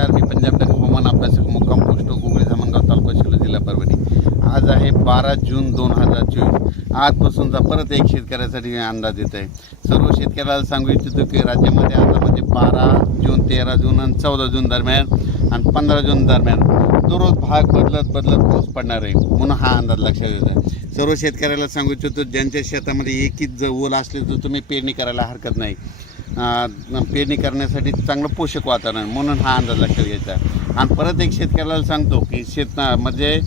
नमस्कार, मी पंजाब टक हवामान अभ्यासक मुक्काम पोस्ट गुगळी धामणगाव तालुका शिल्लोड जिल्हा परभणी। आज आहे 12 जून 2024। आजपासूनचा परत एक शेतकऱ्यासाठी अंदाज येत आहे। सर्व शेतकऱ्याला सांगू इच्छितो की राज्यामध्ये आता 12 जून 13 जून आणि 14 जून दरम्यान आणि 15 जून दरम्यान दररोज भाग बदलत पाऊस पडणार आहे, म्हणून हा अंदाज लक्षात येत आहे। सर्व शेतकऱ्याला सांगू इच्छितो ज्यांच्या शेतामध्ये एकच ओल असले तर तुम्ही पेरणी करायला हरकत नाही। पेरणी करण्यासाठी चांगलं पोषक वातावरण, म्हणून हा अंदाज लक्षात घ्यायचा। आणि परत एक शेतकऱ्याला सांगतो की म्हणजे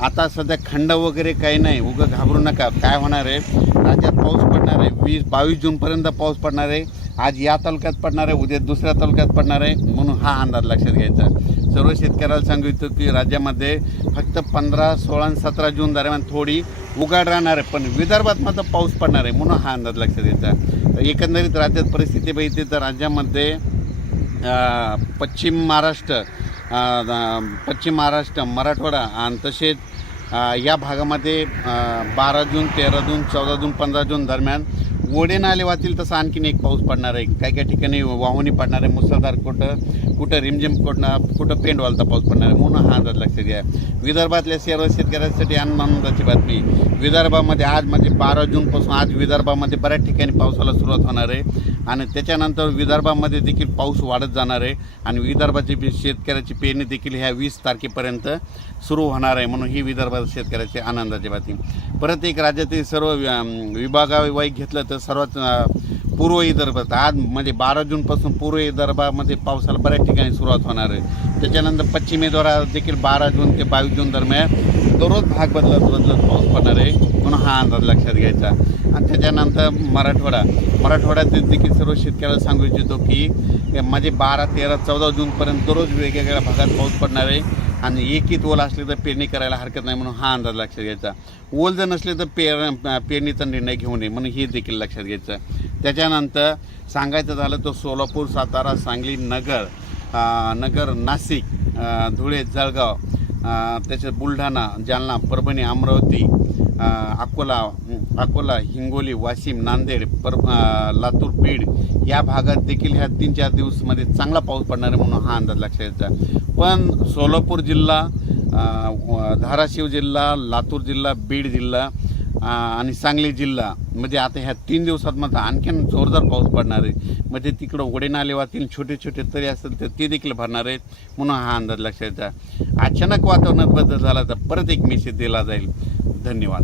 आता सध्या खंड वगैरे काही नाही, उगं घाबरू नका। काय होणार आहे, राज्यात पाऊस पडणार आहे, 20-22 जूनपर्यंत पाऊस पडणार आहे। आज या तालुक्यात पडणार आहे, उद्या दुसऱ्या तालुक्यात पडणार आहे, म्हणून हा अंदाज लक्षात घ्यायचा। सर्व शेतकऱ्याला सांगू इच्छितो की राज्यामध्ये फक्त 15, 16 आणि 17 जून दरम्यान थोडी उघाड राहणार आहे, पण विदर्भात मात्र पाऊस पडणार आहे, म्हणून हा अंदाज लक्षात घ्यायचा। एकंदरीत राज्यात परिस्थिती बघितली तर राज्यामध्ये पश्चिम महाराष्ट्र, मराठवाडा आणि तसेच या भागामध्ये 12 जून 13 जून 14 जून 15 जून दरम्यान ओढे नाले वाहतील तसा आणखीन एक पाऊस पडणार आहे। काही ठिकाणी वाहुणी पडणार आहे, मुसळधार, कुठं रिमझिम, कुठं पेंड वालता पाऊस पडणार आहे, म्हणून हा अंदाज लक्षात घ्या। विदर्भातल्या सर्व शेतकऱ्यांसाठी आनंदाची बातमी, विदर्भामध्ये आज म्हणजे 12 जूनपासून आज विदर्भामध्ये बऱ्याच ठिकाणी पावसाला सुरुवात होणार आहे आणि त्याच्यानंतर विदर्भामध्ये देखील पाऊस वाढत जाणार आहे आणि विदर्भाची शेतकऱ्याची पेरणी देखील ह्या 20 तारखेपर्यंत सुरू होणार आहे, म्हणून ही विदर्भात शेतकऱ्याची आनंदाची बातमी। परत एक राज्यातील सर्व विभागावाईज घेतलं तर सर्वात पूर्व विदर्भात आज म्हणजे 12 जूनपासून पूर्व विदर्भामध्ये पावसाला बऱ्याच ठिकाणी सुरुवात होणार आहे। त्याच्यानंतर पश्चिम विदर्भात देखील 12 जून ते 22 जून दरम्यान दररोज भाग बदलत पाऊस पडणार आहे, म्हणून हा अंदाज लक्षात घ्यायचा। आणि त्याच्यानंतर मराठवाड्यात देखील सर्व शेतकऱ्याला सांगू इच्छितो की म्हणजे 12, 13, 14 जूनपर्यंत दररोज वेगवेगळ्या भागात पाऊस पडणार आहे आणि एकच ओल असले तर पेरणी करायला हरकत नाही, म्हणून हा अंदाज लक्षात घ्यायचा। ओल जर नसले तर पेरणीचा निर्णय घेऊ नये, म्हणून हे देखील लक्षात घ्यायचं। त्याच्यानंतर सांगायचं झालं तर सोलापूर, सातारा, सांगली, नगर, नाशिक, धुळे, जळगाव, त्याच्यात बुलढाणा, जालना, परभणी, अमरावती, अकोला, हिंगोली, वाशिम, नांदेड, लातूर, बीड या भागात देखील ह्या 3-4 दिवसामध्ये चांगला पाऊस पडणार आहे, म्हणून हा अंदाज लक्षात घ्यायचा। पण सोलापूर जिल्हा, धाराशिव जिल्हा, लातूर जिल्हा, बीड जिल्हा आणि सांगली जिल्हा म्हणजे आता ह्या 3 दिवसात मात्र आणखीन जोरदार पाऊस पडणार आहे। म्हणजे तिकडं ओढे नाले वाहतील, छोटे तरी असेल तर ते देखील भरणार आहेत, म्हणून हा अंदाज लक्षात घ्यायचा। अचानक वातावरणात बदल झाला तर परत एक मेसेज दिला जाईल। धन्यवाद।